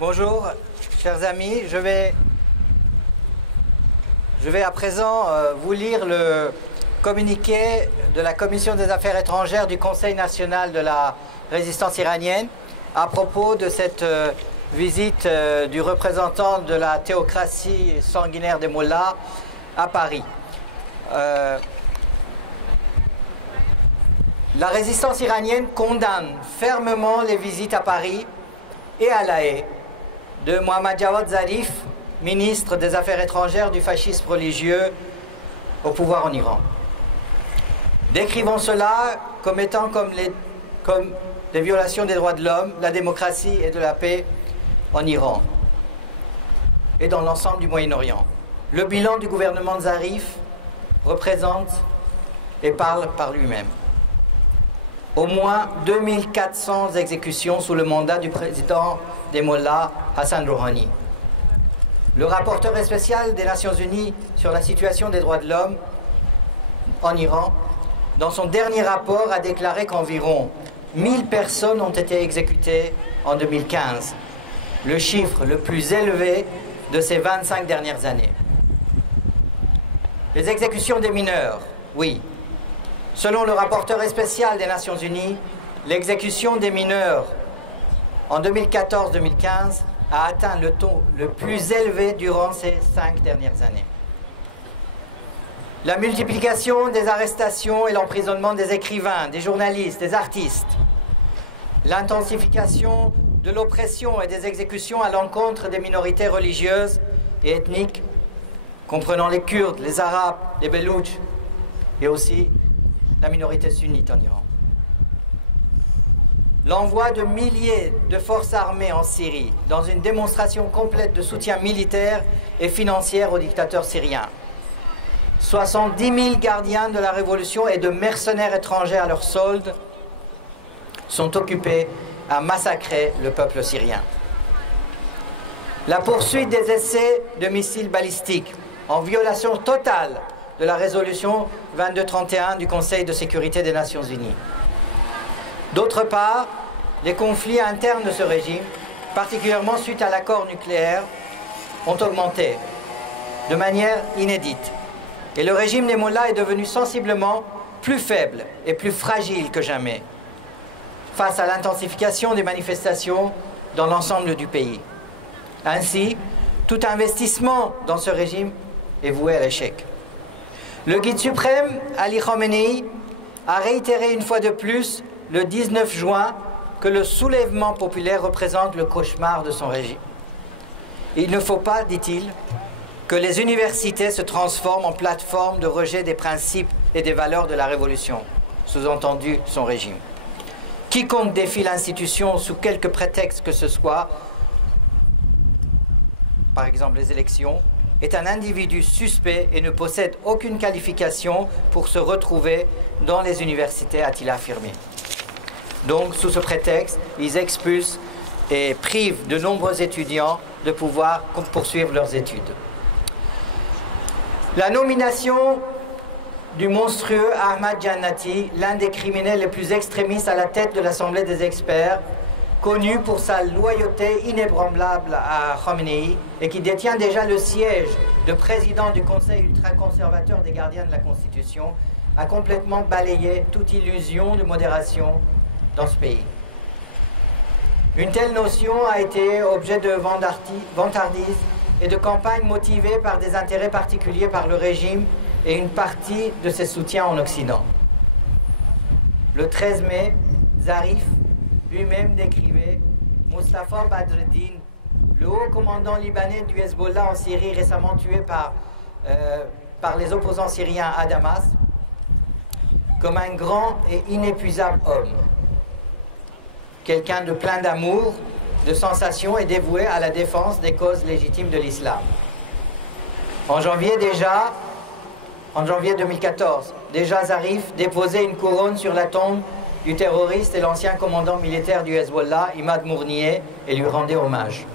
Bonjour, chers amis. Je vais à présent vous lire le communiqué de la Commission des Affaires étrangères du Conseil national de la résistance iranienne à propos de cette visite du représentant de la théocratie sanguinaire des mollahs à Paris. La résistance iranienne condamne fermement les visites à Paris et à La Haye de Mohammad Javad Zarif, ministre des Affaires étrangères du fascisme religieux au pouvoir en Iran. Décrivons cela comme étant comme des violations des droits de l'homme, la démocratie et de la paix en Iran et dans l'ensemble du Moyen-Orient. Le bilan du gouvernement de Zarif représente et parle par lui-même. Au moins 2400 exécutions sous le mandat du président des mollahs, Hassan Rouhani. Le rapporteur spécial des Nations Unies sur la situation des droits de l'homme en Iran, dans son dernier rapport, a déclaré qu'environ 1000 personnes ont été exécutées en 2015, le chiffre le plus élevé de ces 25 dernières années. Les exécutions des mineurs, oui. Selon le rapporteur spécial des Nations Unies, l'exécution des mineurs en 2014-2015 a atteint le taux le plus élevé durant ces 5 dernières années. La multiplication des arrestations et l'emprisonnement des écrivains, des journalistes, des artistes, l'intensification de l'oppression et des exécutions à l'encontre des minorités religieuses et ethniques, comprenant les Kurdes, les Arabes, les Beloutches et aussi la minorité sunnite en Iran. L'envoi de milliers de forces armées en Syrie dans une démonstration complète de soutien militaire et financier au dictateur syrien. 70 000 gardiens de la révolution et de mercenaires étrangers à leur solde sont occupés à massacrer le peuple syrien. La poursuite des essais de missiles balistiques en violation totale de la résolution 2231 du Conseil de sécurité des Nations Unies. D'autre part, les conflits internes de ce régime, particulièrement suite à l'accord nucléaire, ont augmenté de manière inédite. Et le régime des mollahs est devenu sensiblement plus faible et plus fragile que jamais face à l'intensification des manifestations dans l'ensemble du pays. Ainsi, tout investissement dans ce régime est voué à l'échec. Le guide suprême, Ali Khamenei, a réitéré une fois de plus, le 19 juin, que le soulèvement populaire représente le cauchemar de son régime. Il ne faut pas, dit-il, que les universités se transforment en plateforme de rejet des principes et des valeurs de la révolution, sous-entendu son régime. Quiconque défie l'institution sous quelque prétexte que ce soit, par exemple les élections, est un individu suspect et ne possède aucune qualification pour se retrouver dans les universités, a-t-il affirmé. Donc, sous ce prétexte, ils expulsent et privent de nombreux étudiants de pouvoir poursuivre leurs études. La nomination du monstrueux Ahmad Jannati, l'un des criminels les plus extrémistes à la tête de l'Assemblée des experts, connu pour sa loyauté inébranlable à Khamenei et qui détient déjà le siège de président du Conseil ultra-conservateur des gardiens de la Constitution, a complètement balayé toute illusion de modération dans ce pays. Une telle notion a été objet de vantardise et de campagnes motivées par des intérêts particuliers par le régime et une partie de ses soutiens en Occident. Le 13 mai, Zarif lui-même décrivait Mustafa Badreddin, le haut commandant libanais du Hezbollah en Syrie, récemment tué par les opposants syriens à Damas, comme un grand et inépuisable homme. Quelqu'un de plein d'amour, de sensations et dévoué à la défense des causes légitimes de l'islam. En janvier 2014, déjà Zarif déposait une couronne sur la tombe du terroriste et l'ancien commandant militaire du Hezbollah, Imad Mournier, et lui rendait hommage.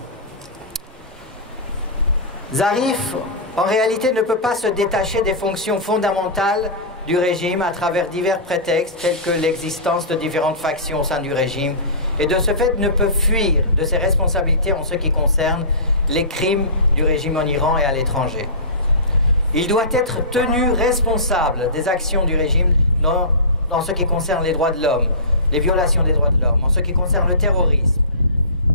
Zarif, en réalité, ne peut pas se détacher des fonctions fondamentales du régime à travers divers prétextes tels que l'existence de différentes factions au sein du régime et de ce fait ne peut fuir de ses responsabilités en ce qui concerne les crimes du régime en Iran et à l'étranger. Il doit être tenu responsable des actions du régime dans ce qui concerne les droits de l'homme, les violations des droits de l'homme, en ce qui concerne le terrorisme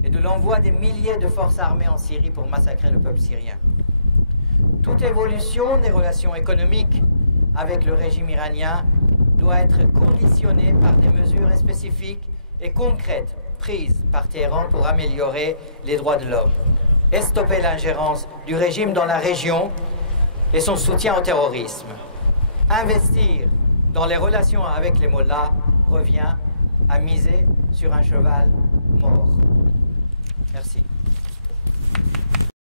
et de l'envoi des milliers de forces armées en Syrie pour massacrer le peuple syrien. Toute évolution des relations économiques avec le régime iranien doit être conditionnée par des mesures spécifiques et concrètes prises par Téhéran pour améliorer les droits de l'homme et stopper l'ingérence du régime dans la région et son soutien au terrorisme. Investir dans les relations avec les mollahs revient à miser sur un cheval mort. Merci.